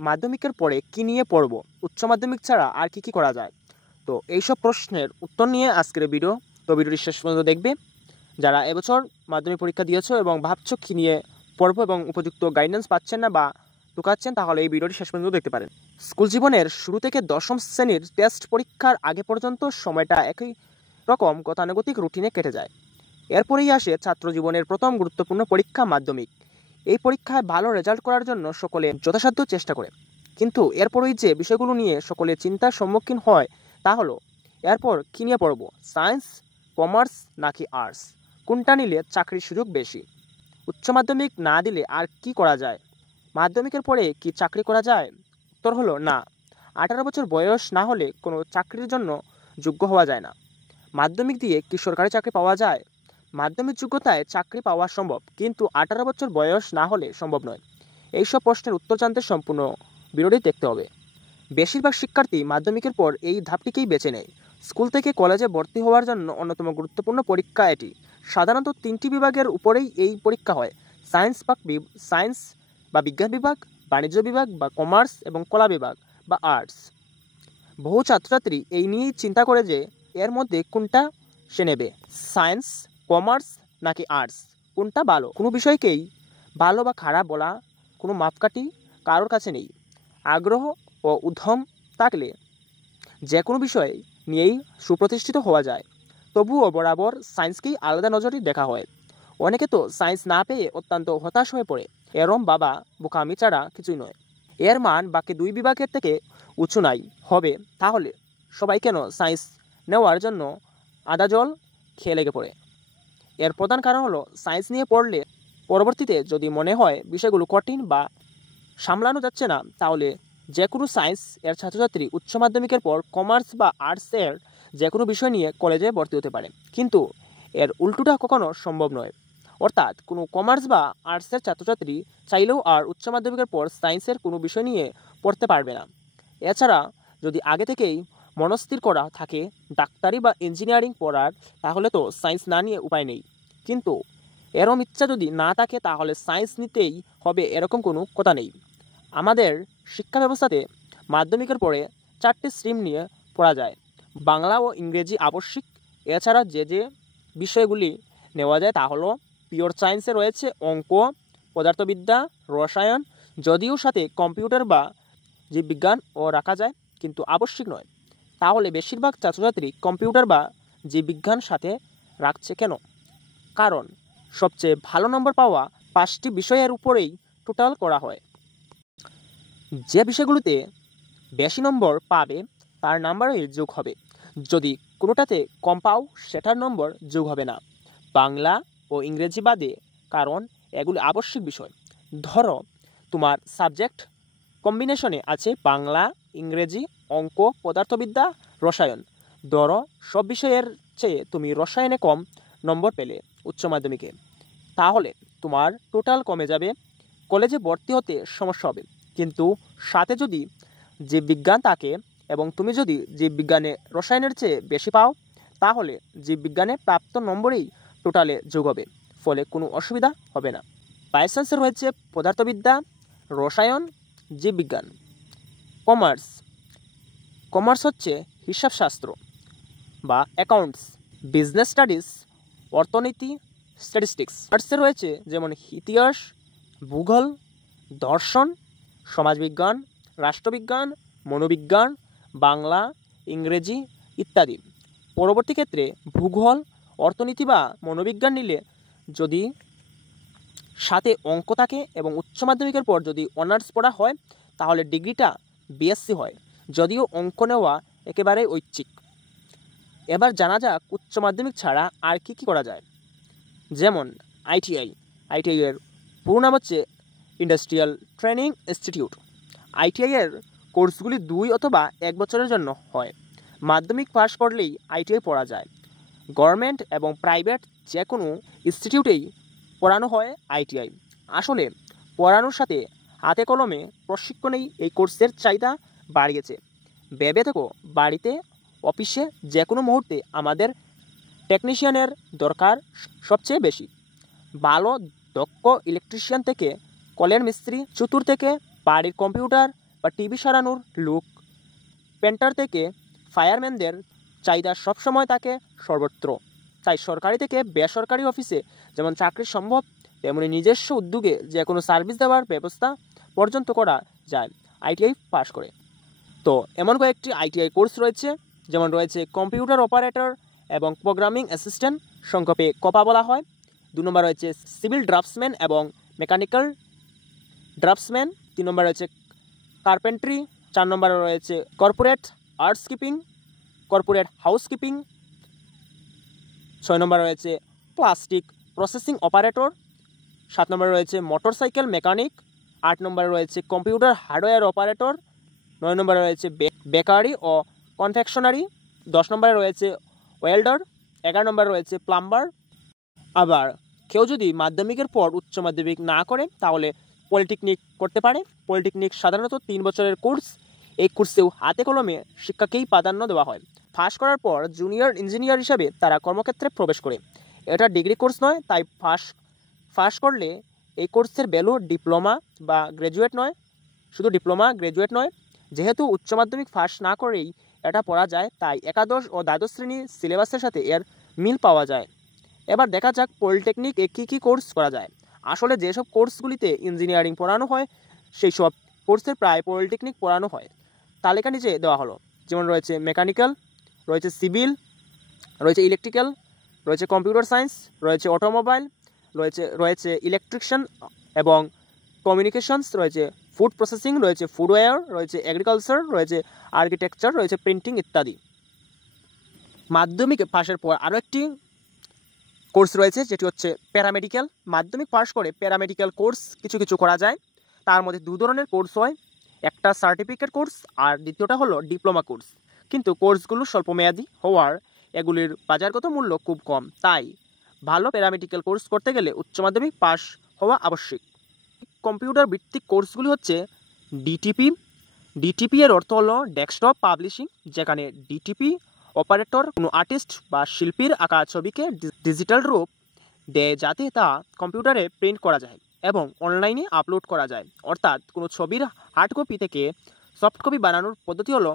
মাধ্যমিকের পরে কী নিয়ে পড়ব, উচ্চ মাধ্যমিক ছাড়া আর কি করা যায়? তো এইসব প্রশ্নের উত্তর নিয়ে আজকের ভিডিও। তো ভিডিওটি শেষ পর্যন্ত দেখবে। যারা এবছর মাধ্যমিক পরীক্ষা দিয়েছো এবং ভাবছো কী নিয়ে পড়বো এবং উপযুক্ত গাইডেন্স পাচ্ছেন না বা ঢুকাচ্ছেন, তাহলে এই ভিডিওটি শেষ পর্যন্ত দেখতে পারেন। স্কুল জীবনের শুরু থেকে দশম শ্রেণীর টেস্ট পরীক্ষার আগে পর্যন্ত সময়টা একই রকম গতানুগতিক রুটিনে কেটে যায়। এরপরেই আসে ছাত্র জীবনের প্রথম গুরুত্বপূর্ণ পরীক্ষা, মাধ্যমিক। এই পরীক্ষায় ভালো রেজাল্ট করার জন্য সকলে যথাসাধ্য চেষ্টা করে, কিন্তু এরপরই যে বিষয়গুলো নিয়ে সকলে চিন্তার সম্মুখীন হয় তা হলো, এরপর কী নিয়ে পড়ব, সায়েন্স, কমার্স নাকি আর্টস, কোনটা নিলে চাকরির সুযোগ বেশি, উচ্চ মাধ্যমিক না দিলে আর কি করা যায়, মাধ্যমিকের পরে কি চাকরি করা যায়? উত্তর হলো না। 18 বছর বয়স না হলে কোনো চাকরির জন্য যোগ্য হওয়া যায় না। মাধ্যমিক দিয়ে কি সরকারি চাকরি পাওয়া যায়? মাধ্যমিক যোগ্যতায় চাকরি পাওয়া সম্ভব, কিন্তু 18 বছর বয়স না হলে সম্ভব নয়। এইসব প্রশ্নের উত্তর জানতে সম্পূর্ণ ভিডিওটি দেখতে হবে। বেশিরভাগ শিক্ষার্থী মাধ্যমিকের পর এই ধাপটিকেই বেছে নেয়। স্কুল থেকে কলেজে ভর্তি হওয়ার জন্য অন্যতম গুরুত্বপূর্ণ পরীক্ষা এটি। সাধারণত 3টি বিভাগের উপরেই এই পরীক্ষা হয়: সায়েন্স বা বিজ্ঞান বিভাগ, বাণিজ্য বিভাগ বা কমার্স এবং কলা বিভাগ বা আর্টস। বহু ছাত্রছাত্রী এই নিয়েই চিন্তা করে যে এর মধ্যে কোনটা সে নেবে, সায়েন্স, কমার্স নাকি আর্টস, কোনটা ভালো। কোনো বিষয়কেই ভালো বা খারাপ বলা কোনো মাপকাঠি কারোর কাছে নেই। আগ্রহ ও উদ্যম থাকলে যে কোনো বিষয় নিয়েই সুপ্রতিষ্ঠিত হওয়া যায়। তবুও বরাবর সায়েন্সকেই আলাদা নজরে দেখা হয়। অনেকে তো সায়েন্স না পেয়ে অত্যন্ত হতাশ হয়ে পড়ে। এরম বাবা বোকামি ছাড়া কিছুই নয়। এর মান বাকি 2 বিভাগের থেকে উঁচু নাই হবে, তাহলে সবাই কেন সায়েন্স নেওয়ার জন্য আদা জল খেয়ে লেগে পড়ে? এর প্রধান কারণ হলো, সায়েন্স নিয়ে পড়লে পরবর্তীতে যদি মনে হয় বিষয়গুলো কঠিন বা সামলানো যাচ্ছে না, তাহলে যে কোনো সায়েন্স এর ছাত্রছাত্রী উচ্চ মাধ্যমিকের পর কমার্স বা আর্টসের যে কোনো বিষয় নিয়ে কলেজে ভর্তি হতে পারে। কিন্তু এর উল্টোটা কখনো সম্ভব নয়। অর্থাৎ কোনো কমার্স বা আর্টসের ছাত্রছাত্রী চাইলেও আর উচ্চ মাধ্যমিকের পর সায়েন্সের কোনো বিষয় নিয়ে পড়তে পারবে না। এছাড়া যদি আগে থেকেই মনস্থির করা থাকে ডাক্তারি বা ইঞ্জিনিয়ারিং পড়ার, তাহলে তো সায়েন্স না নিয়ে উপায় নেই। কিন্তু এরম ইচ্ছা যদি না থাকে, তাহলে সায়েন্স নিতেই হবে এরকম কোনো কথা নেই। আমাদের শিক্ষা ব্যবস্থাতে মাধ্যমিকের পরে 4টি স্ট্রিম নিয়ে পড়া যায়। বাংলা ও ইংরেজি আবশ্যিক। এছাড়া যে বিষয়গুলি নেওয়া যায় তা হলো, পিওর সায়েন্সে রয়েছে অঙ্ক, পদার্থবিদ্যা, রসায়ন, যদিও সাথে কম্পিউটার বা জীববিজ্ঞানও রাখা যায়, কিন্তু আবশ্যিক নয়। তাহলে বেশিরভাগ ছাত্রছাত্রী কম্পিউটার বা জীববিজ্ঞান সাথে রাখছে কেন? কারণ সবচেয়ে ভালো নম্বর পাওয়া 5টি বিষয়ের উপরেই টোটাল করা হয়। যে বিষয়গুলোতে বেশি নম্বর পাবে তার নাম্বারই যোগ হবে। যদি কোনোটাতে কম পাও, সেটার নম্বর যোগ হবে না। বাংলা ও ইংরেজি বাদে, কারণ এগুলো আবশ্যিক বিষয়। ধরো তোমার সাবজেক্ট কম্বিনেশনে আছে বাংলা, ইংরেজি, অঙ্ক, পদার্থবিদ্যা, রসায়ন। ধরো সব বিষয়ের চেয়ে তুমি রসায়নে কম নম্বর পেলে উচ্চ মাধ্যমিকে, তাহলে তোমার টোটাল কমে যাবে, কলেজে ভর্তি হতে সমস্যা হবে। কিন্তু সাথে যদি জীববিজ্ঞান থাকে এবং তুমি যদি জীববিজ্ঞানে রসায়নের চেয়ে বেশি পাও, তাহলে জীববিজ্ঞানে প্রাপ্ত নম্বরেই টোটালে যোগ হবে, ফলে কোনো অসুবিধা হবে না। বায়োসায়েন্সে রয়েছে পদার্থবিদ্যা, রসায়ন, জীববিজ্ঞান। কমার্স হচ্ছে হিসাবশাস্ত্র বা অ্যাকাউন্টস, বিজনেস স্টাডিজ, অর্থনীতি, স্ট্যাটিস্টিক্স। আর্টসে রয়েছে যেমন ইতিহাস, ভূগোল, দর্শন, সমাজবিজ্ঞান, রাষ্ট্রবিজ্ঞান, মনোবিজ্ঞান, বাংলা, ইংরেজি ইত্যাদি। পরবর্তী ক্ষেত্রে ভূগোল, অর্থনীতি বা মনোবিজ্ঞান নিলে যদি সাথে অঙ্ক থাকে এবং উচ্চ মাধ্যমিকের পর যদি অনার্স পড়া হয়, তাহলে ডিগ্রিটা বিএসসি হয়, যদিও অঙ্ক নেওয়া একেবারেই ঐচ্ছিক। এবার জানা যাক উচ্চ মাধ্যমিক ছাড়া আর কি করা যায়। যেমন আইটিআই এর পুরো নাম হচ্ছে ইন্ডাস্ট্রিয়াল ট্রেনিং ইনস্টিটিউট। আইটিআই এর কোর্সগুলি 2 অথবা 1 বছরের জন্য হয়। মাধ্যমিক পাস করলেই আইটিআই পড়া যায়। গভর্নমেন্ট এবং প্রাইভেট যে কোনো ইনস্টিটিউটেই পড়ানো হয় আইটিআই। আসলে পড়ানোর সাথে হাতে কলমে প্রশিক্ষণেই এই কোর্সের চাহিদা বাড়িয়েছে। ভেবে দেখো, বাড়িতে, অফিসে যে কোনো মুহূর্তে আমাদের টেকনিশিয়ানের দরকার সবচেয়ে বেশি। ভালো দক্ষ ইলেকট্রিশিয়ান থেকে কলের মিস্ত্রি, চতুর থেকে বাড়ির কম্পিউটার বা টিভি সারানোর লুক, পেন্টার থেকে ফায়ারম্যানদের চাহিদা সবসময় থাকে সর্বত্র। তাই সরকারি থেকে বেসরকারি অফিসে যেমন চাকরি সম্ভব, তেমনি নিজস্ব উদ্যোগে যে কোনো সার্ভিস দেওয়ার ব্যবস্থা পর্যন্ত করা যায় আইটিআই পাশ করে। তো এমন কয়েকটি আইটিআই কোর্স রয়েছে, যেমন রয়েছে কম্পিউটার অপারেটর এবং প্রোগ্রামিং অ্যাসিস্ট্যান্ট, সংক্ষেপে কপা বলা হয়। 2 নম্বর রয়েছে সিভিল ড্রাফটসম্যান এবং মেকানিক্যাল ড্রাফটসম্যান। 3 নম্বর রয়েছে কার্পেন্ট্রি। 4 নম্বরে রয়েছে কর্পোরেট আর্টসকিপিং, কর্পোরেট হাউসকিপিং। 6 নম্বরে রয়েছে প্লাস্টিক প্রসেসিং অপারেটর। 7 নম্বরে রয়েছে মোটরসাইকেল মেকানিক। 8 নম্বরে রয়েছে কম্পিউটার হার্ডওয়্যার অপারেটর। 9 নম্বরে রয়েছে বেকারি ও কনফেকশনারি। 10 নম্বরে রয়েছে ওয়েল্ডার। 11 নম্বরে রয়েছে প্লাম্বার। আবার কেউ যদি মাধ্যমিকের পর উচ্চ মাধ্যমিক না করে তাহলে পলিটেকনিক করতে পারে। পলিটেকনিক সাধারণত 3 বছরের কোর্স। এই কোর্সেও হাতে কলমে শিক্ষাকেই প্রাধান্য দেওয়া হয়। পাশ করার পর জুনিয়র ইঞ্জিনিয়ার হিসাবে তারা কর্মক্ষেত্রে প্রবেশ করে। এটা ডিগ্রি কোর্স নয়, তাই পাশ করলে এই কোর্সের ভ্যালু ডিপ্লোমা বা গ্র্যাজুয়েট নয়, শুধু ডিপ্লোমা গ্র্যাজুয়েট নয়। যেহেতু উচ্চ মাধ্যমিক পাশ না করেই এটা পড়া যায়, তাই একাদশ ও দ্বাদশ শ্রেণীর সিলেবাসের সাথে এর মিল পাওয়া যায়। এবার দেখা যাক পলিটেকনিকে কী কী কোর্স করা যায়। আসলে যেসব কোর্সগুলিতে ইঞ্জিনিয়ারিং পড়ানো হয় সেই সব কোর্সের প্রায় পলিটেকনিক পড়ানো হয়। তালিকা নিচে দেওয়া হলো, যেমন রয়েছে মেকানিক্যাল, রয়েছে সিভিল, রয়েছে ইলেকট্রিক্যাল, রয়েছে কম্পিউটার সায়েন্স, রয়েছে অটোমোবাইল, রয়েছে ইলেকট্রিশিয়ান এবং কমিউনিকেশনস, রয়েছে ফুড প্রসেসিং, রয়েছে ফুডওয়্যার, রয়েছে এগ্রিকালচার, রয়েছে আর্কিটেকচার, রয়েছে প্রিন্টিং ইত্যাদি। মাধ্যমিক পাশের পর আরও একটি কোর্স রয়েছে, যেটি হচ্ছে প্যারামেডিক্যাল। মাধ্যমিক পাশ করে প্যারামেডিক্যাল কোর্স কিছু করা যায়। তার মধ্যে 2 ধরনের কোর্স হয়, একটা সার্টিফিকেট কোর্স আর দ্বিতীয়টা হলো ডিপ্লোমা কোর্স। কিন্তু কোর্সগুলো স্বল্পমেয়াদী হওয়ার এগুলির বাজারগত মূল্য খুব কম, তাই ভালো প্যারামেডিক্যাল কোর্স করতে গেলে উচ্চ মাধ্যমিক পাশ হওয়া আবশ্যক। কম্পিউটার ভিত্তিক কোর্সগুলি হচ্ছে ডিটিপি এর অর্থ হলো ডেস্কটপ পাবলিশিং, যেখানে ডিটিপি অপারেটর কোনো আর্টিস্ট বা শিল্পীর আঁকা ছবিকে ডিজিটাল রূপ দেয় যাতে তা কম্পিউটারে প্রিন্ট করা যায় এবং অনলাইনে আপলোড করা যায়। অর্থাৎ কোনো ছবির হার্ড কপি থেকে সফট কপি বানানোর পদ্ধতি হলো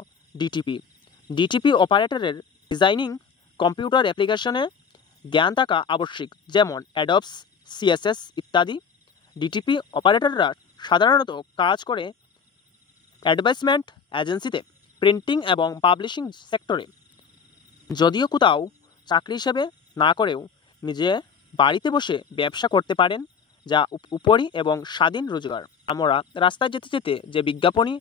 ডিটিপি অপারেটরের ডিজাইনিং কম্পিউটার অ্যাপ্লিকেশনে জ্ঞান থাকা আবশ্যক, যেমন অ্যাডবস, সিএসএস ইত্যাদি। ডিটিপি অপারেটররা সাধারণত কাজ করে অ্যাডভার্টাইজমেন্ট এজেন্সিতে, প্রিন্টিং এবং পাবলিশিং সেক্টরে। যদিও কোথাও চাকরি হিসেবে না করেও নিজে বাড়িতে বসে ব্যবসা করতে পারেন, যা উপরি এবং স্বাধীন রোজগার। আমরা রাস্তায় যেতে যেতে যে বিজ্ঞাপনী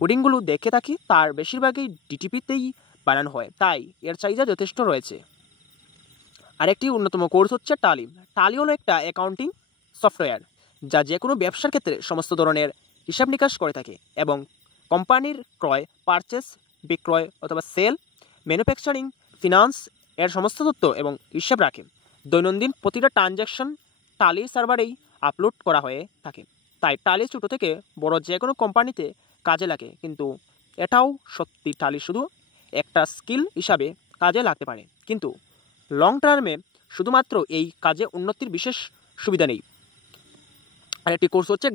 হোর্ডিংগুলো দেখে থাকি তার বেশিরভাগই ডিটিপিতেই বানানো হয়, তাই এর চাহিদা যথেষ্ট রয়েছে। আরেকটি অন্যতম কোর্স হচ্ছে টালি। টালি হলো একটা অ্যাকাউন্টিং সফটওয়্যার যা যে কোনো ব্যবসার ক্ষেত্রে সমস্ত ধরনের হিসাব নিকাশ করে থাকে এবং কোম্পানির ক্রয়, পারচেস, বিক্রয় অথবা সেল, ম্যানুফ্যাকচারিং, ফিনান্স এর সমস্ত তথ্য এবং হিসাব রাখে। দৈনন্দিন প্রতিটা ট্রানজ্যাকশন টালি সার্ভারেই আপলোড করা হয়ে থাকে। তাই টালি ছোটো থেকে বড় যে কোনো কোম্পানিতে কাজে লাগে। কিন্তু এটাও সত্যি, টালি শুধু একটা স্কিল হিসাবে কাজে লাগতে পারে, কিন্তু লং টার্মে শুধুমাত্র এই কাজে উন্নতির বিশেষ সুবিধা নেই। আরেকটি কোর্স হচ্ছে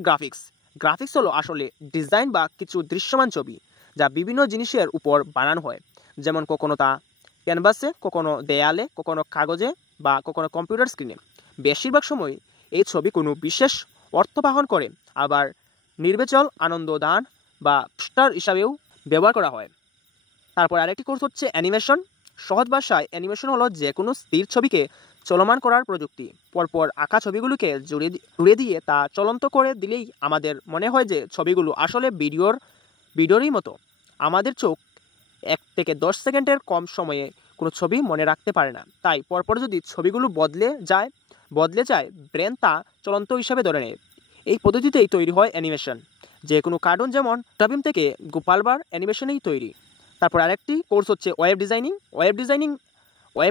গ্রাফিক্স হলো আসলে ডিজাইন বা কিছু দৃশ্যমান ছবি যা বিভিন্ন জিনিসের উপর বানানো হয়, যেমন কখনো তা ক্যানভাসে, কখনো দেয়ালে, কখনো কাগজে বা কখনো কম্পিউটার স্ক্রিনে। বেশিরভাগ সময় এই ছবি কোনো বিশেষ অর্থ বহন করে, আবার নির্বাচল আনন্দ দান বা পোস্টার হিসাবেও ব্যবহার করা হয়। তারপর আরেকটি কোর্স হচ্ছে অ্যানিমেশন। সহজ ভাষায় অ্যানিমেশন হলো যে কোনো স্থির ছবিকে চলমান করার প্রযুক্তি। পরপর আঁকা ছবিগুলোকে জুড়ে দিয়ে তা চলন্ত করে দিলেই আমাদের মনে হয় যে ছবিগুলো আসলে ভিডিওরই মতো। আমাদের চোখ 1 থেকে 10 সেকেন্ডের কম সময়ে কোনো ছবি মনে রাখতে পারে না, তাই পরপর যদি ছবিগুলো বদলে যায় ব্রেন তা চলন্ত হিসাবে ধরে নেয়। এই পদ্ধতিতেই তৈরি হয় অ্যানিমেশন। যে কোনো কার্টুন যেমন টাবিম থেকে গোপালবার অ্যানিমেশনেই তৈরি। তারপর আরেকটি কোর্স হচ্ছে ওয়েব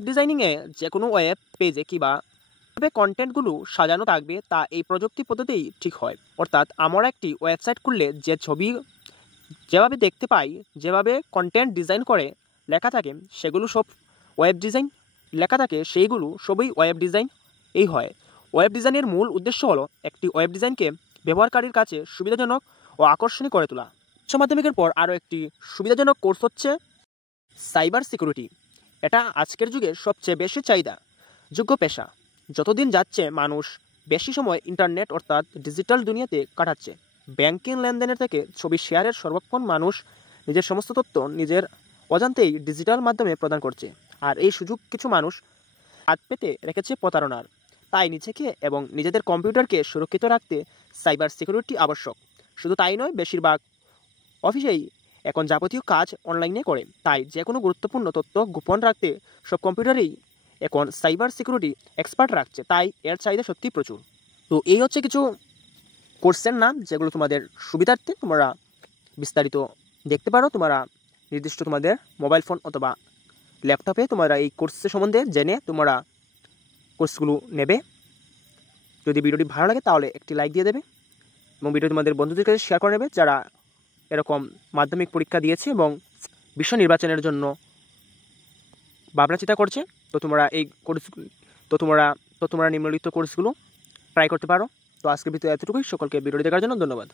ডিজাইনিংয়ে যে কোনো ওয়েব পেজে কীভাবে কন্টেন্টগুলো সাজানো থাকবে তা এই প্রযুক্তি পদ্ধতিতেই ঠিক হয়। অর্থাৎ আমরা একটি ওয়েবসাইট খুললে যে ছবি যেভাবে দেখতে পাই, যেভাবে কন্টেন্ট ডিজাইন করে লেখা থাকে সেগুলো সব ওয়েব ডিজাইন লেখা থাকে, সেইগুলো সবই ওয়েব ডিজাইন এই হয়। ওয়েব ডিজাইনের মূল উদ্দেশ্য হলো একটি ওয়েব ডিজাইনকে ব্যবহারকারীর কাছে সুবিধাজনক ও আকর্ষণীয় করে তোলা। উচ্চ মাধ্যমিকের পর আরও একটি সুবিধাজনক কোর্স হচ্ছে সাইবার সিকিউরিটি। এটা আজকের যুগে সবচেয়ে বেশি চাহিদা যোগ্য পেশা। যতদিন যাচ্ছে মানুষ বেশি সময় ইন্টারনেট অর্থাৎ ডিজিটাল দুনিয়াতে কাটাচ্ছে। ব্যাংকিং লেনদেনের থেকে ছবি শেয়ারের সর্বক্ষণ মানুষ নিজের সমস্ত তথ্য নিজের অজান্তেই ডিজিটাল মাধ্যমে প্রদান করছে। আর এই সুযোগ কিছু মানুষ হাত পেতে রেখেছে প্রতারণার। তাই নিজেকে এবং নিজেদের কম্পিউটারকে সুরক্ষিত রাখতে সাইবার সিকিউরিটি আবশ্যক। শুধু তাই নয়, বেশিরভাগ অফিসেই এখন যাবতীয় কাজ অনলাইনে করে, তাই যে কোনো গুরুত্বপূর্ণ তথ্য গোপন রাখতে সব কম্পিউটারেই এখন সাইবার সিকিউরিটি এক্সপার্ট রাখছে। তাই এর চাহিদা সত্যিই প্রচুর। তো এই হচ্ছে কিছু কোর্সের নাম যেগুলো তোমাদের সুবিধার্থে তোমরা বিস্তারিত দেখতে পারো। তোমরা নির্দিষ্ট তোমাদের মোবাইল ফোন অথবা ল্যাপটপে তোমরা এই কোর্সের সম্বন্ধে জেনে তোমরা কোর্সগুলো নেবে। যদি ভিডিওটি ভালো লাগে তাহলে একটি লাইক দিয়ে দেবে এবং ভিডিও তোমাদের বন্ধুদের কাছে শেয়ার করে নেবে যারা এরকম মাধ্যমিক পরীক্ষা দিয়েছে এবং বিশ্ব নির্বাচনের জন্য ভাবনা চিন্তা করছে। তো তোমরা এই কোর্স তোমরা নিম্নলিখিত কোর্সগুলো ট্রাই করতে পারো। তো আজকের ভিডিও এতটুকুই। সকলকে ভিডিওটি দেখার জন্য ধন্যবাদ।